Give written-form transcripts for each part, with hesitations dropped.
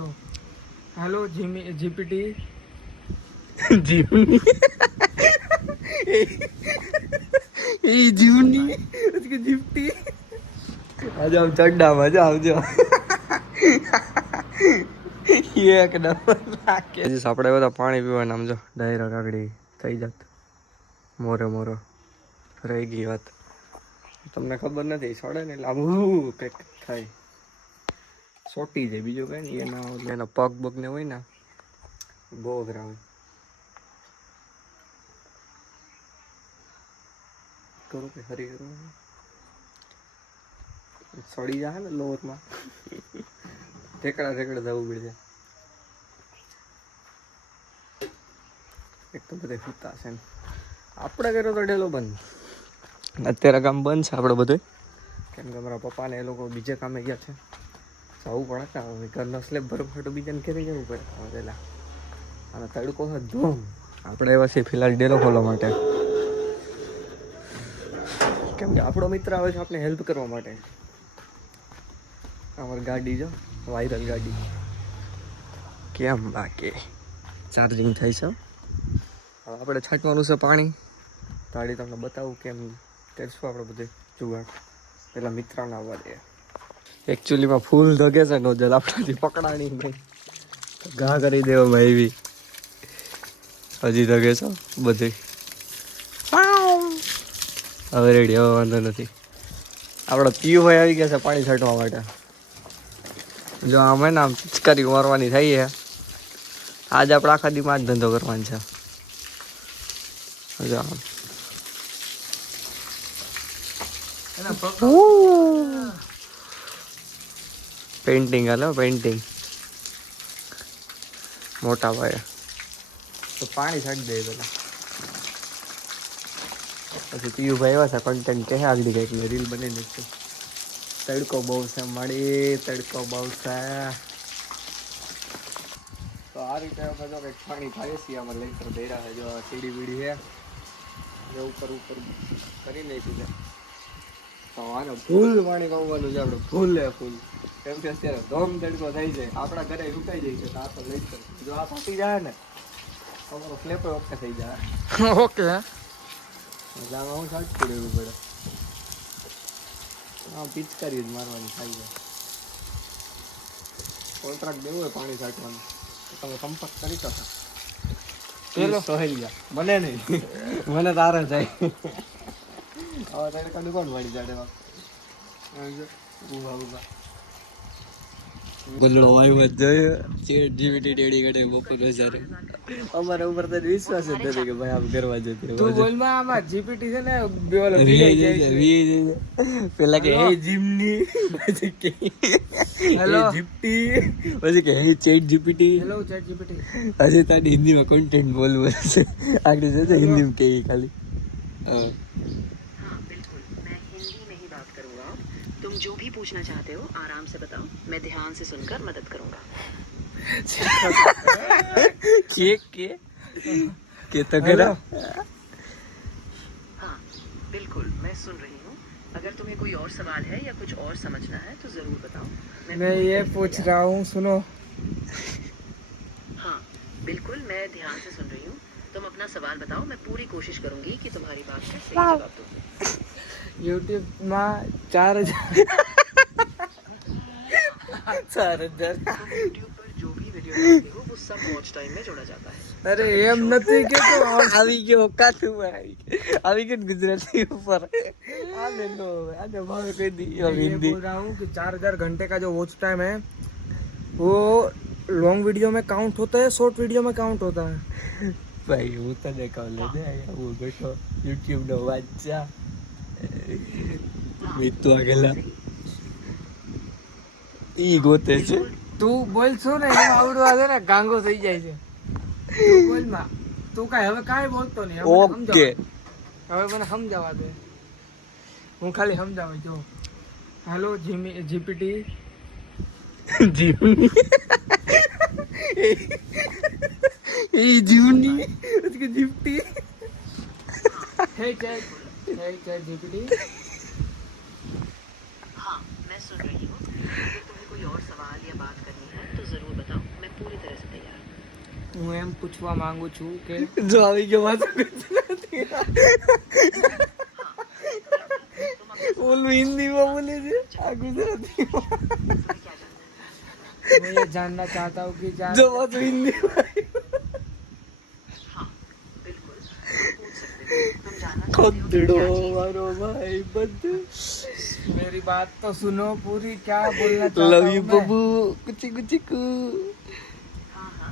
जो hello GPT जीवनी ये जीवनी उसकी जिप्टी आज हम चड्डा मजा आवજો એક નંબર લાગે હજી આપણે બધા પાણી પીવાના આમ જો ડાયરેક્ટ આગળ થઈ જાત મોરે મોરો રહી ગઈ વાત તમને ખબર નથી સડે ને એટલે આમ કંઈક થાય સોટી જાય બીજું કઈ નહીં એના પગ બગ ને હોય ને બહુ અઘરા હોય કરું કે હરી કરું સડી જાય ને લોરમાં ઠેકડા જવું પડે એક તો બધે ફૂતા છે ને આપણે કર્યો તો ડેલો બંધ અત્યારે કામ બંધ છે આપણે બધું કેમ કે અમારા પપ્પાને એ લોકો બીજે કામે ગયા છે જવું પડે કાં ઘરનો સ્લેબ ભરવા તો બીજાને ઘરે જવું પડે પેલા અને તડકો છે ધૂમ આપણે એવા છીએ ફિલહાલ ડેલો ખોલવા માટે કેમ કે આપણો મિત્ર આવે છે આપણે હેલ્પ કરવા માટે અમારી ગાડી જો વાયરલ ગાડી કેમ બાકી ચાર્જિંગ થાય છે હવે આપણે છાંટવાનું છે પાણી ગાડી તમને બતાવું કેમ કરીશું આપણે બધે જુગાડ પેલા મિત્રાને આવવા દે એકચ્યુઅલીમાં ફૂલ ધગે છે નોજલ આપણાથી પકડાણી નહીં ઘા કરી દેવામાં આવી હજી ધગે છે બધી હવે રેડી હવે વાંધો નથી આપણા પિયુભાઈ આવી ગયા છે પાણી છાંટવા માટે જો આમ ને આમ પિચકારી મારવાની થઈ છે આજે આપણે આખા દીમાં જ ધંધો કરવાનો છે જો આમ પેઇન્ટિંગ હાલો પેઇન્ટિંગ મોટા ભાઈ તો પાણી છાંટી દે પેલા પછી પિયુભાઈ એવા છે કન્ટેન્ટ કે આગળ કંઈક મેં રીલ બની નાખી તડકો બહુ છે મળી તડકો બહુ છે તો આ રીતે આપણે જો કંઈક પાણી થાય છે આમાં લેન્ટર ભેરા છે જો સીડી બીડી છે જો ઉપર કરી નાખ્યું છે તો આને ફૂલ પાણી પાવાનું છે આપણે ફૂલ કેમ કે અત્યારે ધોમ તડકો થઈ જાય આપણા ઘરે સુકાઈ જાય છે તો આ તો લઈ જો આ ફાટી જાય ને તમારો સ્લેપ ઓકે થઈ જાય ओके એટલે આમાં હું સાચું રહેવું પડે આ પિચકારી જ મારવાની થાય છે કોન્ટ્રાક્ટ દેવું હોય પાણી છાંટવાનું તો તમે સંપર્ક કરી શકો પેલો સોહેલિયા મને નહીં મને તારે જાય હવે તડકાનું કોણ વાળી જાડે ઉભા ગોલડો આવ્યો જોયો ચેટ જીપીટી ટેડી કાઢે બપોર હજારે અમારા ઉપર તો વિશ્વાસ જ નથી કે ભાઈ આમ કરવા જતી તું બોલ માં આમાં જીપીટી છે ને બેલો પેલા કે હે જીમની પછી કે હેલો જીપટી પછી કે હે chat GPT hello chat GPT હજી તારી હિન્દીમાં કોન્ટેન્ટ બોલવું છે આગળ જશે હિન્દીમાં કે ખાલી हाँ बिल्कुल मैं हिंदी में ही बात करूंगा तुम जो भी पूछना चाहते हो आराम से बताओ मैं ध्यान से सुनकर मदद करूंगा के तो करा हाँ बिल्कुल मैं सुन रही हूँ अगर तुम्हें कोई और सवाल है या कुछ और समझना है तो जरूर बताओ मैं ये पूछ रहा हूँ सुनो हाँ बिल्कुल मैं ध्यान से सुन रही हूँ तुम अपना सवाल बताओ मैं पूरी कोशिश करूंगी कि तुम्हारी बात का सही जवाब दूं यूट्यूब में 4000 यूट्यूब पर जो भी वीडियो डालते हो वो सब वॉच टाइम में जोड़ा जाता है अरे एम નથી કે તો આવી ગયો કાઠું આવી ગયો ગુજરાતી ઉપર આ લેલો આજે ભાવ કહી દી मैं ये हिंदी बोल रहा हूँ कि 4000 घंटे का जो वॉच टाइम है वो लॉन्ग वीडियो में काउंट होता है शॉर्ट वीडियो में काउंट होता है ભાઈ હું તને કહું લે હું બેઠો યુટ્યુબ નો વાંચા મીતુ આગેલા ઈ ગોતે છે તું બોલ છો ને એમાં આવડવા દે ને ગાંગો થઈ જાય છે તું બોલ માં તું કાઈ હવે કાઈ બોલતો નહીં હવે મને ઓકે હવે મને સમજાવવા દે હું ખાલી સમજાવું જો હેલો જીપીટી જીવની એ જીવની उसकी जिप्टी हे चैट जीपीटी हाँ मैं सुन रही हूँ अगर तुम्हें कोई और सवाल या बात करनी है तो जरूर बताओ હું એમ પૂછવા માંગુ છું કે જો આવી ગયો પાછો ગુજરાતી ઓલું હિન્દીમાં બોલે છે આ ગુજરાતીમાં मैं ये जानना चाहता हूँ कि क्या જો પાછું હિન્દીમાં ખોદડો મારો ભાઈ બધું मेरी बात तो सुनो पूरी क्या बोलना चाहता લવ हूँ યુ मैं? બબુ કુચી કુચી કુ हाँ हाँ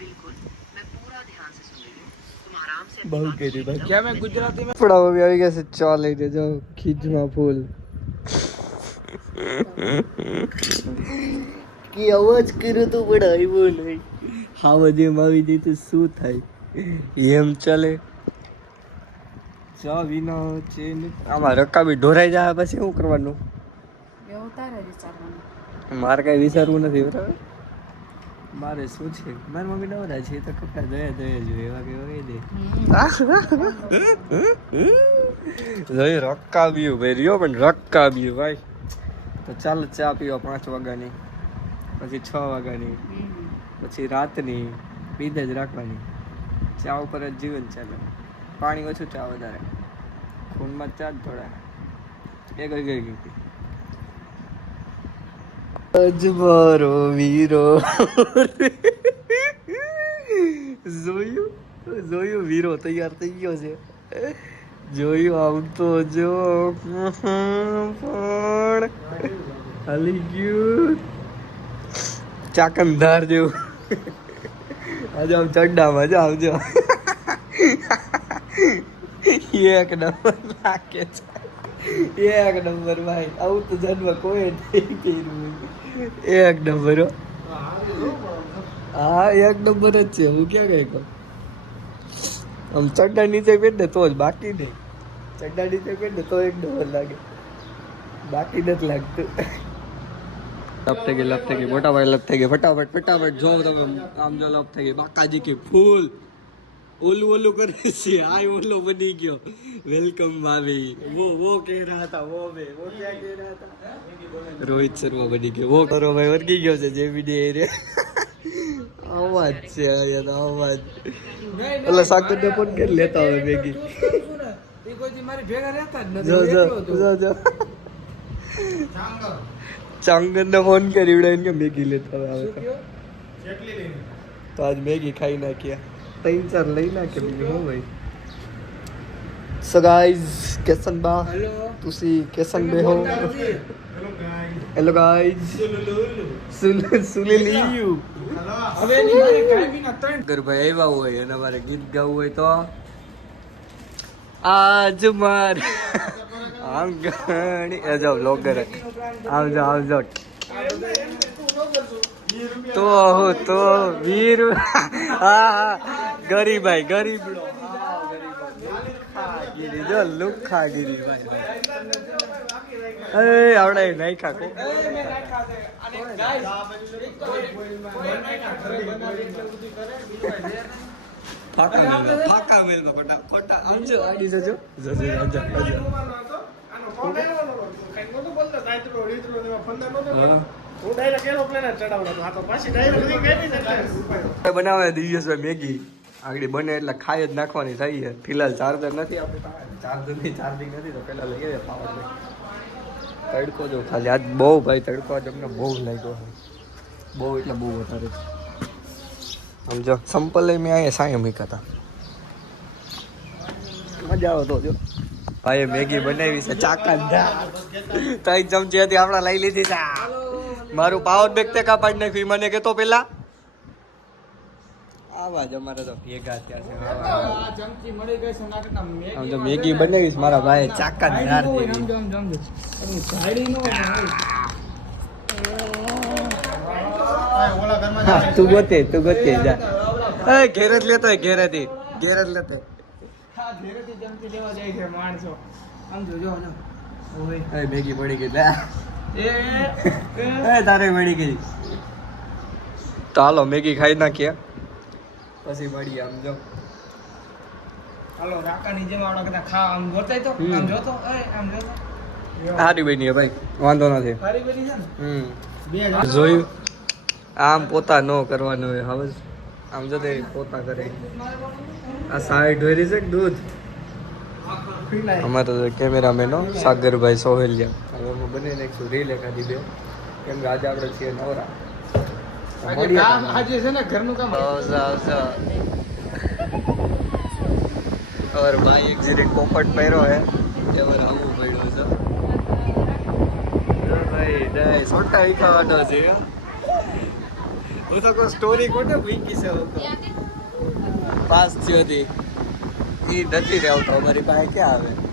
बिल्कुल मैं पूरा ध्यान से सुन रही हूँ तुम आराम से બહુ કરી ભાઈ क्या मैं गुजराती में કપડા બી આવી ગયા છે ચા લઈને જાઓ ખીજમાં ફૂલ કે અવાજ કર્યો તો પણ આવ્યો નહીં હાવ જેમ આવી જઈ તો શું થાય એમ ચાલે ચા વિના ચેન આમાં રકાબી ઢોરાઈ જાય પછી શું કરવાનું મારે કઈ વિચારવું નથી બરાબર મારે શું છે મારી મમ્મી નવરા છે તો કપડા ધોયા જોઈએ એવા કેવા કહી દે જોયું રકાબ્યું ભાઈ રહ્યો પણ રકાબ્યું ભાઈ તો ચાલો ચા પીવા 5 વાગ્યાની પછી 6 વાગ્યાની પછી રાતની પીધે જ રાખવાની ચા ઉપર જ જીવન ચાલે પાણી ઓછું ચા વધારે ખૂનમાં ચા જ થોડા એક ગઈ અજમારો વીરો જોયું વીરો તૈયાર થઈ ગયો છે જોયું આમ તો જો પણ હાલી ગયું ચાકંધાર જેવું આજે આમ ચડ્ડામાં જ આવજો એક નંબર લાગે છે એક નંબર ભાઈ આવું તો જન્મ કોઈ નહીં કર્યું એક નંબર હા એક નંબર જ છે હું ક્યાં કઈ કહું આમ ચડ્ડા નીચે પેટ ને તો જ બાકી નહીં ચડ્ડા નીચે પેટ ને તો એક નંબર લાગે બાકી નથી લાગતું લપ થઈ ગઈ મોટા ભાઈ લપ થઈ ગઈ ફટાફટ જો તમે આમ જો લપ થઈ ગઈ બાકાજી કે ફૂલ ઓલું કરે છે આ ઓલો બની ગયો વેલકમ ભાભી वो कह रहा था वो क्या कह रहा था રોહિત શર્મા બની ગયો वो કરો ભાઈ વર્ગી ગયો છે જેવીડી એરિયા આવાજ છે યાર આવાજ એટલે સાગર ને ફોન કરી લેતા હવે મેગી મારી ભેગા રહેતા જ જો ચાંગર ને ફોન કરી ઉડાઈને કે મેગી લેતા હવે તો આજ મેગી ખાઈ નાખ્યા 3-4 લઈ નાખે બીજું હું ભાઈ સો ગાઈઝ કેસન બા हेलो ਤੁਸੀਂ કેસન બે હો હેલો ગાઈઝ સુલેલિયુ હવે એની મારે કાંઈ બી ના ત્રણ અગર ભાઈ આવ્યા હોય અને મારે ગીત ગાવું હોય તો આજ મારે આંગણી એ જાઓ બ્લોગર આવજો તો વીર હા ગરીબાઈ ગરીબડો લુખાગીરી જો લુખાગીરી ભાઈ એ આવડે નાખ્યા કો ફાકા મેલમાં ખોટા આમજો આડી જજો બનાવે દિવ્યેશભાઈ મેગી આગળ બને એટલે ખાઈ જ નાખવાની થઈ છે ફિલહાલ ચાર્જર નથી આપણે ચાર્જરની ચાર્જિંગ નથી તો પેલા લઈ આવ્યા પાવર તડકો જો ખાલી આજ બહુ ભાઈ તડકો આજ અમને બહુ લાગ્યો બહુ એટલે બહુ વધારે સમજો સંપલ લઈ મેં અહીંયા સાંય મૂક્યા હતા મજા આવે તો જો ભાઈ મેગી બનાવી છે ચાકંદાર 3 ચમચી હતી આપણા લઈ લીધી છે મારું પાવર બેગ તે કા પાડી નાખ્યું મને કેતો પેલા આવા જ અમારે તો ભેગા થયા છે ચમચી મળી ગઈ સોના કરતા આમ તો મેગી બનાવીશ મારા ભાઈ ચાકંદાર જેવી હા, તું ગોતે જા એ ઘેર જ લેતો હોય ઘેર જ લેતો હા ધીરેથી ચમચી લેવા જાય છે માણસો આમ જોજો ઓય એ મેગી પડી ગઈ લે એ એ તારે મળી ગઈ તો હાલો મેગી ખાઈ નાખીએ પછી મળીએ આમ જો હાલો રાકાની જેમ આવડા કદા ખા આમ જોતાય તો આમ જોતો આમ જોતો સારી બની ભાઈ વાંધો નથી સારી બની છે ને બે જોયું આમ પોતા ન કરવાનું હોય હવે આમ જતે પોતા કરે આ સાઈડ હોય છે કે દૂધ અમારે કેમેરામેનો સાગરભાઈ સોહેલિયા હવે હું બની નાખશું રીલ એકાદી બે કેમ કે આજે આપણે છીએ નવરા આજે છે ને ઘરનું કામ और भाई एक जीरे पोपट પહેરો હે તે वर આવું પડ્યો છે ભાઈ ડાય સોટા વીખા વાટો છે હું તો કોઈ સ્ટોરી કોને વીકી છે પાસ થયો હતી એ નથી રહેતો અમારી પાસે ક્યાં આવે